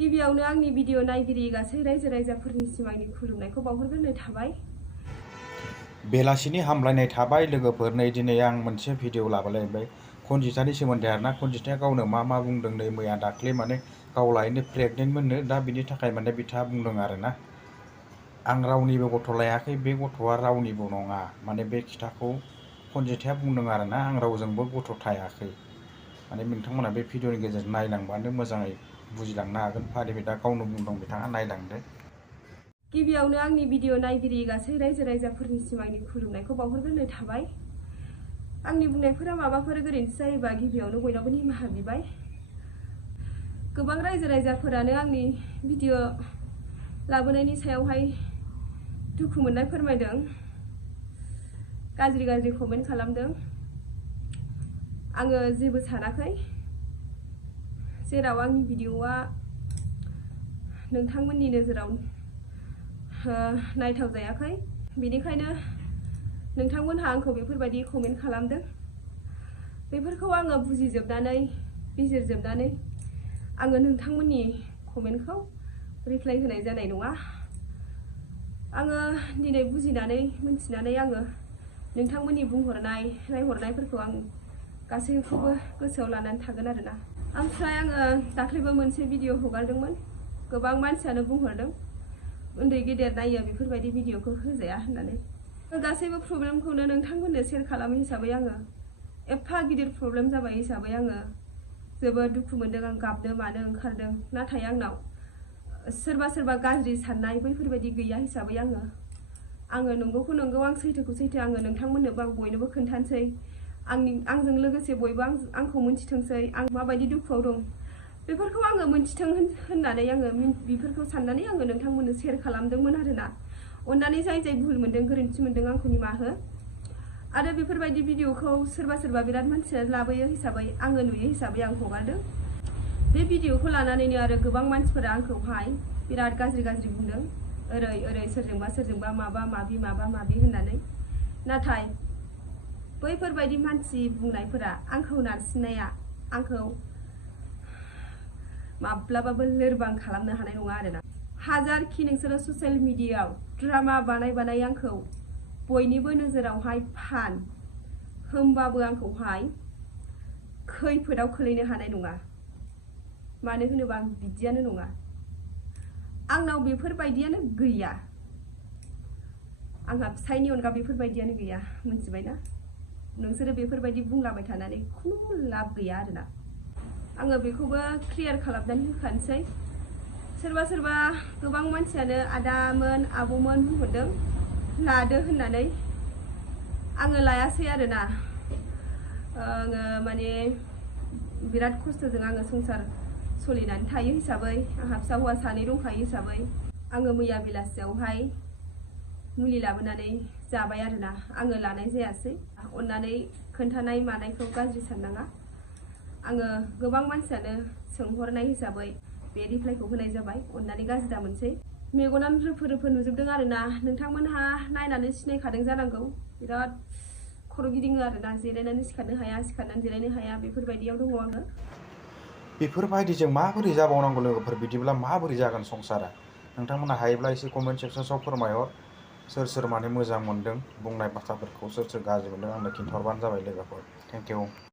गिबियावनो आंनि भिडिअ नायगिरि गासै रायजो राजाफोरनिसिम आंनि खुलुमनायखौ बावहरग्रोनाय थाबाय। बेलासिनि हामलायनाय थाबाय लोगोफोर। नै दिनै आं मोनसे भिडिअ लाबोलायबाय खनजिथानि सोमोन्दै आरोना। खनजिथाया गावनो मा बुंदों नै मैया दाख्लै माने गाव लायनो प्रेगनेन्टमोननो, दा बिनि थाखाय माने बिथाङा बुंदों आरोना आं रावनिबो गथ' लायाखै, बे गथ'आ रावनिबो नङा। माने बे खोथाखौ खनजिथाया बुंदों आरोना, आं रावजोंबो गथ' थायाखै। माने नोंथांमोना बे भिडिअनि गेजेरजों नायलांबानो मोजाङै बुजिलांनो हागोन। फारि दा गावनो बुंदों बिथाङा, नायलांदो। गिबियावनो आंनि भिडिअ नायगिरि गासै रायजो राजाफोरनिसिम आंनि खुलुमनायखौ बावहरग्रोनाय थाबाय। आंनि बुंनायफोरा माबाफोर गोरोन्थि जायोबा गिबियावनो बयनावबो निमाहा बिबाय। गोबां रायजो राजाफोरानो आंनि भिडिअ लाबोनायनि सायावहाय दुखु मोननाय फोरमायदों, गाज्रि कमेन्ट खालामदों। आङो जेबो सानाखै, जेराव आंनि भिडिअआ नोंथांमोननि नोजोराव नायथाव जायाखै, बेनिखायनो नोंथांमोनहा आंखौ बेफोरबायदि कमेन्ट खालामदों। बेफोरखौ आङो बुजिजोबनानै बिजिरजोबनानै आङो नोंथांमोननि कमेन्टखौ रिप्लाइ होनाय जानाय नङा। आङो दिनै बुजिनानै मिथिनानै आङो नोंथांमोननि बुंहरनाय रायहरनायफोरखौ आं गासैखौबो गोसोआव लानानै थागोन आरोना। ओमफ्राय आङो दाख्लैबो मोनसे भिडिअ हगारदोंमोन। गोबां मानसियानो बुंहरदों उन्दै गेदेर नायो बेफोरबायदि भिडिअखौ होजाया होननानै। गासैबो प्रब्लेमखौनो नोंथांमोननो शेयार खालामो हिसाबै आङो एफा गिदिर प्रब्लेम जाबाय हिसाबै आङो जोबोद दुखु मोनदों। आं गाबनो मानो ओंखारदों, नाथाय आंनाव सोरबा गाज्रि साननाय बैफोरबायदि गैया हिसाबै आङो नंगौखौ नंगौ, आं सैथोखौ सैथो, आङो नोंथांमोननोबो आं बयनोबो खोन्थानोसै। आंजों लोगोसे बयबो आंखौ मोनथिथोंसै, आं माबायदि दुखुआव दं बेफोरखौ आङो मोनथिथों होननानै आङो बेफोरखौ साननानै आङो नोंथांमोननो शेयार खालामदोंमोन आरोना। अननानै जाय बुल मोनदों गोरोन्थि मोनदों आंखौ निमाहा हो। आरो बेफोरबायदि भिडिअखौ सोरबा बिराद मानसिया लाबोयो हिसाबै आङो नुयो हिसाबै आं हगारदों। बे भिडिअखौ लानानैनो आरो गोबां मानसिफोरा आंखौहाय बिराद गाज्रि बुंदों, ओरै सोरजोंबा माबा माबि होननानै। नाथाय बैफोरबायदि मानसि बुंनायफोरा आंखौ नारसिननाया आंखौ माब्लाबाबो लोरबां खालामनो हानाय नङा आरोना। हाजारखि नोंसोरो ससियेल मिडियायाव ड्रामा बानाय आंखौ बयनिबो नोजोरावहाय फान होमबाबो आंखौहाय खैफोदाव खोलैनो हानाय नङा। मानो होनोबा आं बिदियानो नङा, आंनाव बेफोरबायदियानो गैया। आंहा फिसायनि अनगा बेफोरबायदियानो गैया, मिथिबायना? नोंसोरो बेफोरबायदि बुंलाबाय थानानै खुनु लाब गैया आरोना। आङो बेखौबो क्लियार खालामनानै होखानोसै। सोरबा गोबां मानसियानो आदामोन आब'मोन बुंहरदों लादो होननानै। आङो लायासै आरोना। आङो माने बिराद खस्थ'जों आङो संसार सोलिनानै थायो हिसाबै, आंहा फिसा हौवा सानै दंखायो हिसाबै आङो मैया बेलासियावहाय मुलि लाबोनानै जाबाय आरोना। आङो लानाय जायासै। अननानै खोन्थानाय मानायखौ गाज्रि साननाङा। आङो गोबां मानसियानो सोंहरनाय हिसाबै बे रिप्लाइखौ होनाय जाबाय, अननानै गाज्रि दा मोनसै। मेगनानो रोफो नुजोबदों आरोना। नोंथांमोनहा नायनानै सिनायखादों जानांगौ। बिराद खर' गिदिङो आरोना, जिरायनानै सिखारनो हाया, सिखारनानै जिरायनो हाया, बेफोरबायदियाव दङ आङो। बेफोरबायदिजों माबोरै जाबावनांगौ लोगोफोर? बिदिब्ला माबोरै जागोन संसारा? नोंथांमोना हायोब्ला एसे कमेन्ट सेक्सनाव फोरमायहर। सोर माने मोजां मोनदों बुंनाय बाथ्राफोरखौ, सोर गाज्रि मोनदों आंनो खिन्थाहरबानो जाबाय लोगोफोर। Thank you.